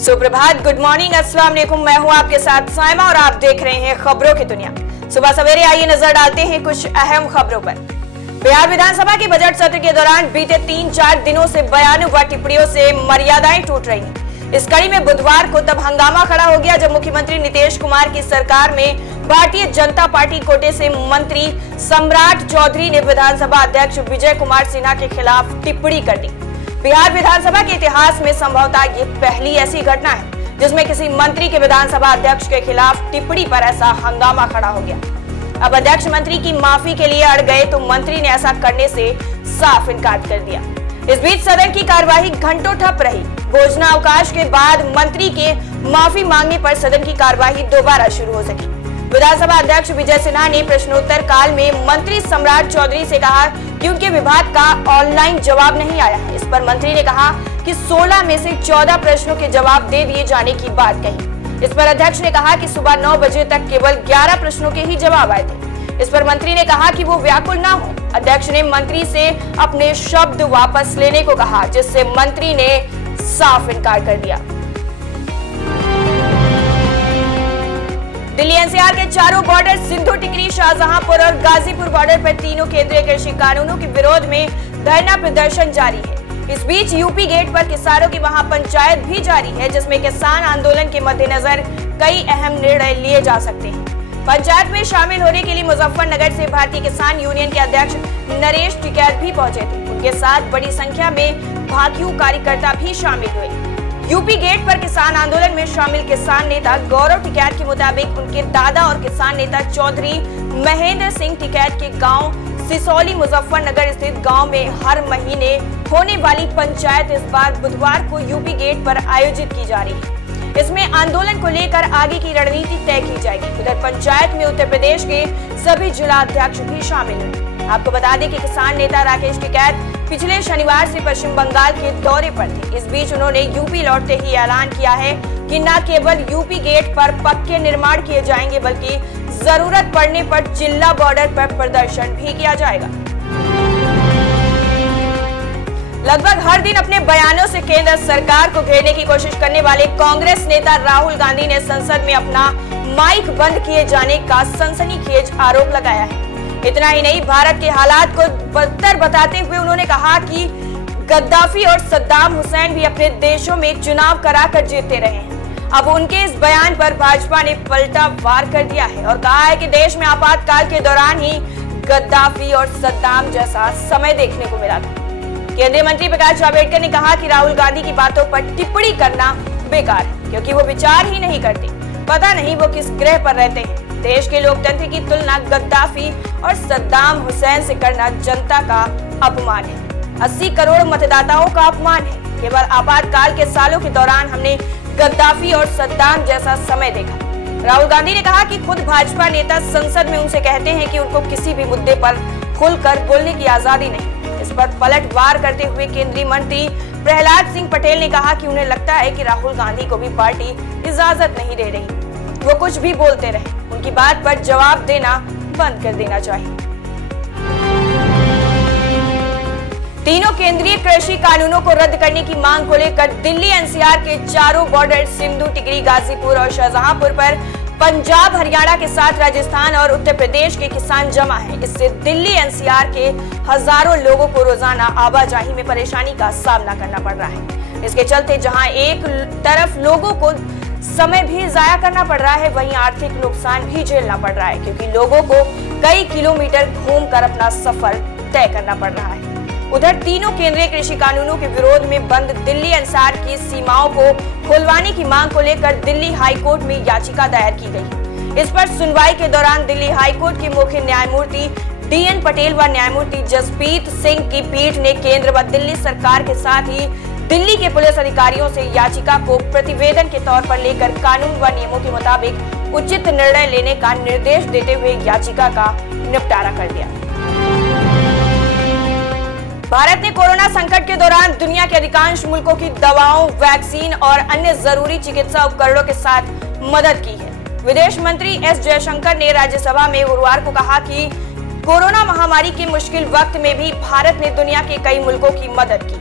सुप्रभात, good morning, अस्सलाम वालेकुम। मैं हूं आपके साथ साइमा और आप देख रहे हैं खबरों की दुनिया। सुबह सवेरे आइए नजर डालते हैं कुछ अहम खबरों पर। बिहार विधानसभा के बजट सत्र के दौरान बीते 3-4 दिनों से बयानों व टिप्पणियों से मर्यादाएं टूट रही हैं। इस कड़ी में बुधवार को तब हंगामा खड़ा हो गया जब मुख्यमंत्री नीतीश कुमार की सरकार में भारतीय जनता पार्टी कोटे से मंत्री सम्राट चौधरी ने विधानसभा अध्यक्ष विजय कुमार सिन्हा के खिलाफ टिप्पणी कर दी। बिहार विधानसभा के इतिहास में संभवतः ये पहली ऐसी घटना है जिसमें किसी मंत्री के विधानसभा अध्यक्ष के खिलाफ टिप्पणी पर ऐसा हंगामा खड़ा हो गया। अब अध्यक्ष मंत्री की माफी के लिए अड़ गए तो मंत्री ने ऐसा करने से साफ इनकार कर दिया। इस बीच सदन की कार्यवाही घंटों ठप रही। भोजनावकाश के बाद मंत्री के माफी मांगने पर सदन की कार्यवाही दोबारा शुरू हो सकी। विधानसभा अध्यक्ष विजय सिन्हा ने प्रश्नोत्तर काल में मंत्री सम्राट चौधरी से कहा कि उनके विभाग का ऑनलाइन जवाब नहीं आया है। इस पर मंत्री ने कहा कि 16 में से 14 प्रश्नों के जवाब दे दिए जाने की बात कही। इस पर अध्यक्ष ने कहा कि सुबह 9 बजे तक केवल 11 प्रश्नों के ही जवाब आए थे। इस पर मंत्री ने कहा कि वो व्याकुल ना हो। अध्यक्ष ने मंत्री से अपने शब्द वापस लेने को कहा, जिससे मंत्री ने साफ इनकार कर दिया। दिल्ली एनसीआर के चारों बॉर्डर सिंधु टिकरी, शाहजहांपुर और गाजीपुर बॉर्डर पर तीनों केंद्रीय कृषि कानूनों के विरोध में धरना प्रदर्शन जारी है। इस बीच यूपी गेट पर किसानों की वहां पंचायत भी जारी है, जिसमें किसान आंदोलन के मद्देनजर कई अहम निर्णय लिए जा सकते हैं। पंचायत में शामिल होने के लिए मुजफ्फरनगर से भारतीय किसान यूनियन के अध्यक्ष नरेश टिकैत भी पहुंचे थे। उनके साथ बड़ी संख्या में भाकियू कार्यकर्ता भी शामिल हुए। यूपी गेट पर किसान आंदोलन में शामिल किसान नेता गौरव टिकैत के मुताबिक उनके दादा और किसान नेता चौधरी महेंद्र सिंह टिकैत के गांव सिसौली मुजफ्फरनगर स्थित गांव में हर महीने होने वाली पंचायत इस बार बुधवार को यूपी गेट पर आयोजित की जा रही है। इसमें आंदोलन को लेकर आगे की रणनीति तय की जाएगी। उधर पंचायत में उत्तर प्रदेश के सभी जिला अध्यक्ष भी शामिल हुए। आपको बता दें कि किसान नेता राकेश टिकैत पिछले शनिवार से पश्चिम बंगाल के दौरे पर थे। इस बीच उन्होंने यूपी लौटते ही ऐलान किया है कि न केवल यूपी गेट पर पक्के निर्माण किए जाएंगे बल्कि जरूरत पड़ने पर जिला बॉर्डर पर प्रदर्शन भी किया जाएगा। लगभग हर दिन अपने बयानों से केंद्र सरकार को घेरने की कोशिश करने वाले कांग्रेस नेता राहुल गांधी ने संसद में अपना माइक बंद किए जाने का सनसनीखेज आरोप लगाया है। इतना ही नहीं, भारत के हालात को बदतर बताते हुए उन्होंने कहा कि गद्दाफी और सद्दाम हुसैन भी अपने देशों में चुनाव कराकर जीतते रहे हैं। अब उनके इस बयान पर भाजपा ने पलटा वार कर दिया है और कहा है कि देश में आपातकाल के दौरान ही गद्दाफी और सद्दाम जैसा समय देखने को मिला था। केंद्रीय मंत्री प्रकाश जावड़ेकर ने कहा कि राहुल गांधी की बातों पर टिप्पणी करना बेकार है क्योंकि वो विचार ही नहीं करते। पता नहीं वो किस ग्रह पर रहते हैं। देश के लोकतंत्र की तुलना गद्दाफी और सद्दाम हुसैन से करना जनता का अपमान है, 80 करोड़ मतदाताओं का अपमान है। केवल आपातकाल के सालों के दौरान हमने गद्दाफी और सद्दाम जैसा समय देखा। राहुल गांधी ने कहा कि खुद भाजपा नेता संसद में उनसे कहते हैं कि उनको किसी भी मुद्दे पर खुलकर बोलने की आजादी नहीं। इस पर पलटवार करते हुए केंद्रीय मंत्री प्रहलाद सिंह पटेल ने कहा कि उन्हें लगता है कि राहुल गांधी को भी पार्टी इजाजत नहीं दे रही, वो कुछ भी बोलते रहे, उनकी बात पर जवाब देना बंद कर देना चाहिए। तीनों केंद्रीय कृषि कानूनों को रद्द करने की मांग को लेकर दिल्ली एनसीआर के चारों बॉर्डर सिंधु टिकरी, गाजीपुर और शाहजहांपुर पर पंजाब, हरियाणा के साथ राजस्थान और उत्तर प्रदेश के किसान जमा हैं। इससे दिल्ली एनसीआर के हजारों लोगों को रोजाना आवाजाही में परेशानी का सामना करना पड़ रहा है। इसके चलते जहां एक तरफ लोगों को समय भी जाया करना पड़ रहा है, वहीं आर्थिक नुकसान भी झेलना पड़ रहा है क्योंकि लोगों को कई किलोमीटर घूमकर अपना सफर तय करना पड़ रहा है। उधर तीनों केंद्रीय कृषि कानूनों के विरोध में बंद दिल्ली एनसीआर की सीमाओं को खुलवाने की मांग को लेकर दिल्ली हाईकोर्ट में याचिका दायर की गई। इस पर सुनवाई के दौरान दिल्ली हाईकोर्ट के मुख्य न्यायमूर्ति DN पटेल व न्यायमूर्ति जसप्रीत सिंह की पीठ ने केंद्र व दिल्ली सरकार के साथ ही दिल्ली के पुलिस अधिकारियों से याचिका को प्रतिवेदन के तौर पर लेकर कानून व नियमों के मुताबिक उचित निर्णय लेने का निर्देश देते हुए याचिका का निपटारा कर दिया। भारत ने कोरोना संकट के दौरान दुनिया के अधिकांश मुल्कों की दवाओं, वैक्सीन और अन्य जरूरी चिकित्सा उपकरणों के साथ मदद की है। विदेश मंत्री S जयशंकर ने राज्यसभा में गुरुवार को कहा कि कोरोना महामारी के मुश्किल वक्त में भी भारत ने दुनिया के कई मुल्कों की मदद की।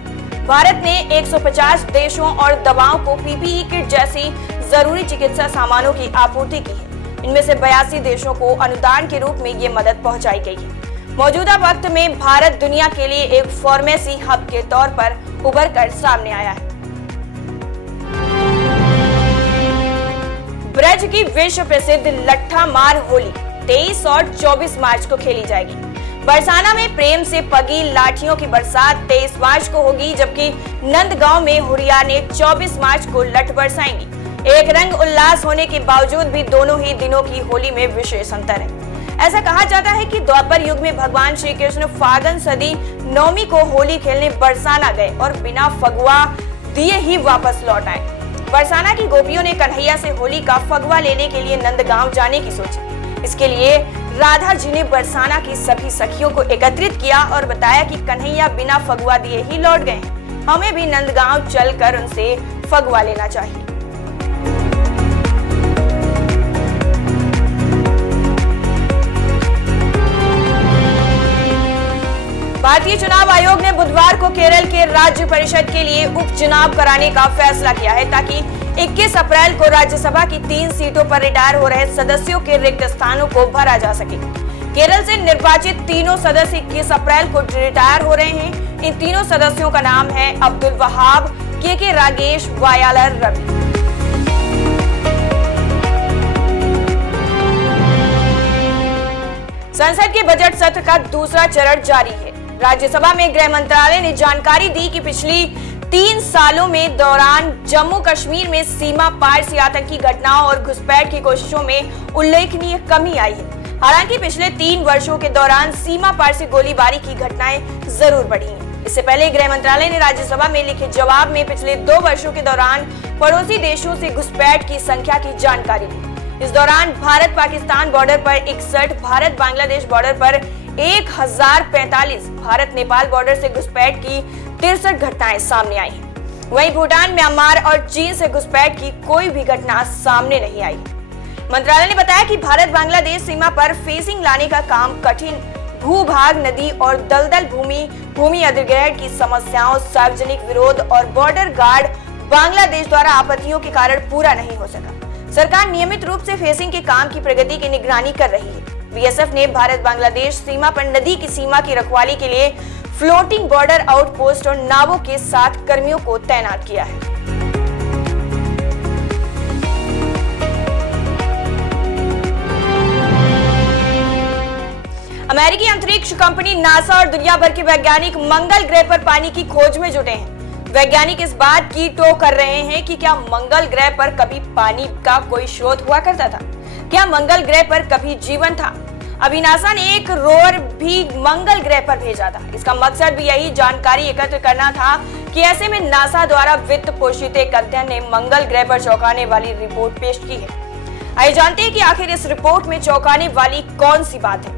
भारत ने 150 देशों और दवाओं को पीपीई किट जैसी जरूरी चिकित्सा सामानों की आपूर्ति की है। इनमें से 82 देशों को अनुदान के रूप में ये मदद पहुंचाई गई है। मौजूदा वक्त में भारत दुनिया के लिए एक फार्मेसी हब के तौर पर उभर कर सामने आया है। ब्रज की विश्व प्रसिद्ध लट्ठा मार होली 23 और 24 मार्च को खेली जाएगी। बरसाना में प्रेम से पगी लाठियों की बरसात 23 मार्च को होगी, जबकि नंदगांव में हुरिया ने 24 मार्च को लठ बरसाएंगी। एक रंग उल्लास होने के बावजूद भी दोनों ही दिनों की होली में विशेष अंतर है। ऐसा कहा जाता है कि द्वापर युग में भगवान श्री कृष्ण फागुन सदी नवमी को होली खेलने बरसाना गए और बिना फगुआ दिए ही वापस लौट आए। बरसाना की गोपियों ने कन्हैया से होली का फगुआ लेने के लिए नंदगांव जाने की सोची। इसके लिए राधा जी ने बरसाना की सभी सखियों को एकत्रित किया और बताया कि कन्हैया बिना फगुआ दिए ही लौट गए हैं, हमें भी नंदगांव चलकर उनसे फगुआ लेना चाहिए। भारतीय चुनाव आयोग ने बुधवार को केरल के राज्य परिषद के लिए उपचुनाव कराने का फैसला किया है, ताकि 21 अप्रैल को राज्यसभा की 3 सीटों पर रिटायर हो रहे सदस्यों के रिक्त स्थानों को भरा जा सके। केरल से निर्वाचित तीनों सदस्य 21 अप्रैल को रिटायर हो रहे हैं। इन तीनों सदस्यों का नाम है अब्दुल वहाब, के रागेश, वायालर रवि। संसद के बजट सत्र का दूसरा चरण जारी है। राज्यसभा में गृह मंत्रालय ने जानकारी दी कि पिछली 3 सालों में दौरान जम्मू कश्मीर में सीमा पार से आतंकी घटनाओं और घुसपैठ की कोशिशों में उल्लेखनीय कमी आई है। हालांकि पिछले 3 वर्षों के दौरान सीमा पार से गोलीबारी की घटनाएं जरूर बढ़ी हैं। इससे पहले गृह मंत्रालय ने राज्यसभा में लिखे जवाब में पिछले 2 वर्षों के दौरान पड़ोसी देशों से घुसपैठ की संख्या की जानकारी दी। इस दौरान भारत पाकिस्तान बॉर्डर पर 61, भारत बांग्लादेश बॉर्डर पर 1045, भारत नेपाल बॉर्डर से घुसपैठ की 63 घटनाएं सामने आई हैं। वहीं भूटान, म्यांमार और चीन से घुसपैठ की कोई भी घटना सामने नहीं आई। मंत्रालय ने बताया कि भारत बांग्लादेश सीमा पर फेंसिंग लाने का काम कठिन भूभाग, नदी और दलदल भूमि अधिग्रहण की समस्याओं, सार्वजनिक विरोध और बॉर्डर गार्ड बांग्लादेश द्वारा आपत्तियों के कारण पूरा नहीं हो सका। सरकार नियमित रूप से फेंसिंग के काम की प्रगति की निगरानी कर रही है। बीएसएफ ने भारत बांग्लादेश सीमा पर नदी की सीमा की रखवाली के लिए फ्लोटिंग बॉर्डर आउटपोस्ट और नावों के साथ कर्मियों को तैनात किया है। अमेरिकी अंतरिक्ष कंपनी नासा और दुनिया भर के वैज्ञानिक मंगल ग्रह पर पानी की खोज में जुटे हैं। वैज्ञानिक इस बात की टो कर रहे हैं कि क्या मंगल ग्रह पर कभी पानी का कोई स्रोत हुआ करता था, क्या मंगल ग्रह पर कभी जीवन था। अभी नासा ने एक रोवर भी मंगल ग्रह पर भेजा था। इसका मकसद भी यही जानकारी एकत्र करना था कि ऐसे में नासा द्वारा वित्त पोषित एक अध्ययन ने मंगल ग्रह पर चौंकाने वाली रिपोर्ट पेश की है। आइए जानते हैं कि आखिर इस रिपोर्ट में चौंकाने वाली कौन सी बात है।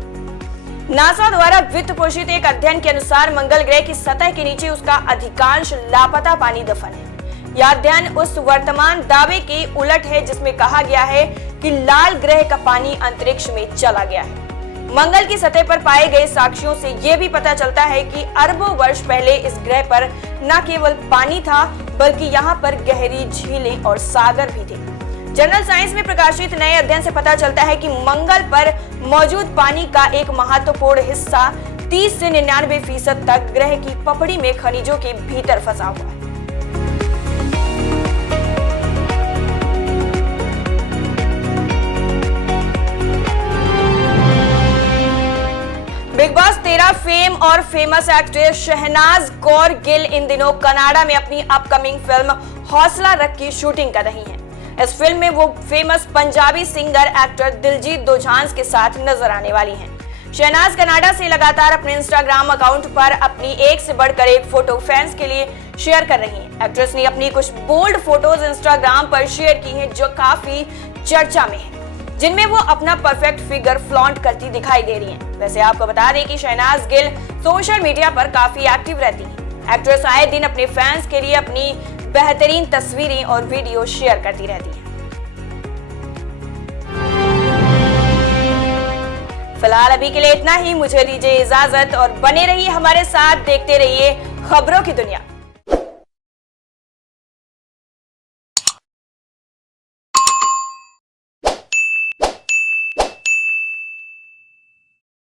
नासा द्वारा वित्त पोषित एक अध्ययन के अनुसार मंगल ग्रह की सतह के नीचे उसका अधिकांश लापता पानी दफन है। यह अध्ययन उस वर्तमान दावे के उलट है जिसमें कहा गया है कि लाल ग्रह का पानी अंतरिक्ष में चला गया है। मंगल की सतह पर पाए गए साक्ष्यों से यह भी पता चलता है कि अरबों वर्ष पहले इस ग्रह पर न केवल पानी था, बल्कि यहाँ पर गहरी झीलें और सागर भी थे। जनरल साइंस में प्रकाशित नए अध्ययन से पता चलता है कि मंगल पर मौजूद पानी का एक महत्वपूर्ण हिस्सा 30 से 99% तक ग्रह की पपड़ी में खनिजों के भीतर फंसा हुआ है। बिग बॉस 13 फेम और फेमस एक्ट्रेस शहनाज कौर गिल इन दिनों कनाडा में अपनी अपकमिंग फिल्म हौसला रख की शूटिंग कर रही हैं। इस फिल्म में वो famous Punjabi singer actor Diljit Dosanjh के साथ नजर आने वाली हैं। शहनाज कनाडा से लगातार अपने इंस्टाग्राम अकाउंट पर अपनी एक से बढ़कर एक फोटो फैंस के लिए शेयर कर रही हैं। एक्ट्रेस ने अपनी कुछ बोल्ड फोटोज इंस्टाग्राम पर शेयर की हैं जो काफी चर्चा में है, जिनमें वो अपना परफेक्ट फिगर फ्लॉन्ट करती दिखाई दे रही हैं। वैसे आपको बता दें कि शहनाज गिल सोशल मीडिया पर काफी एक्टिव रहती हैं। एक्ट्रेस आए दिन अपने फैंस के लिए अपनी बेहतरीन तस्वीरें और वीडियो शेयर करती रहती है। फिलहाल अभी के लिए इतना ही। मुझे दीजिए इजाजत और बने रहिए हमारे साथ, देखते रहिए खबरों की दुनिया।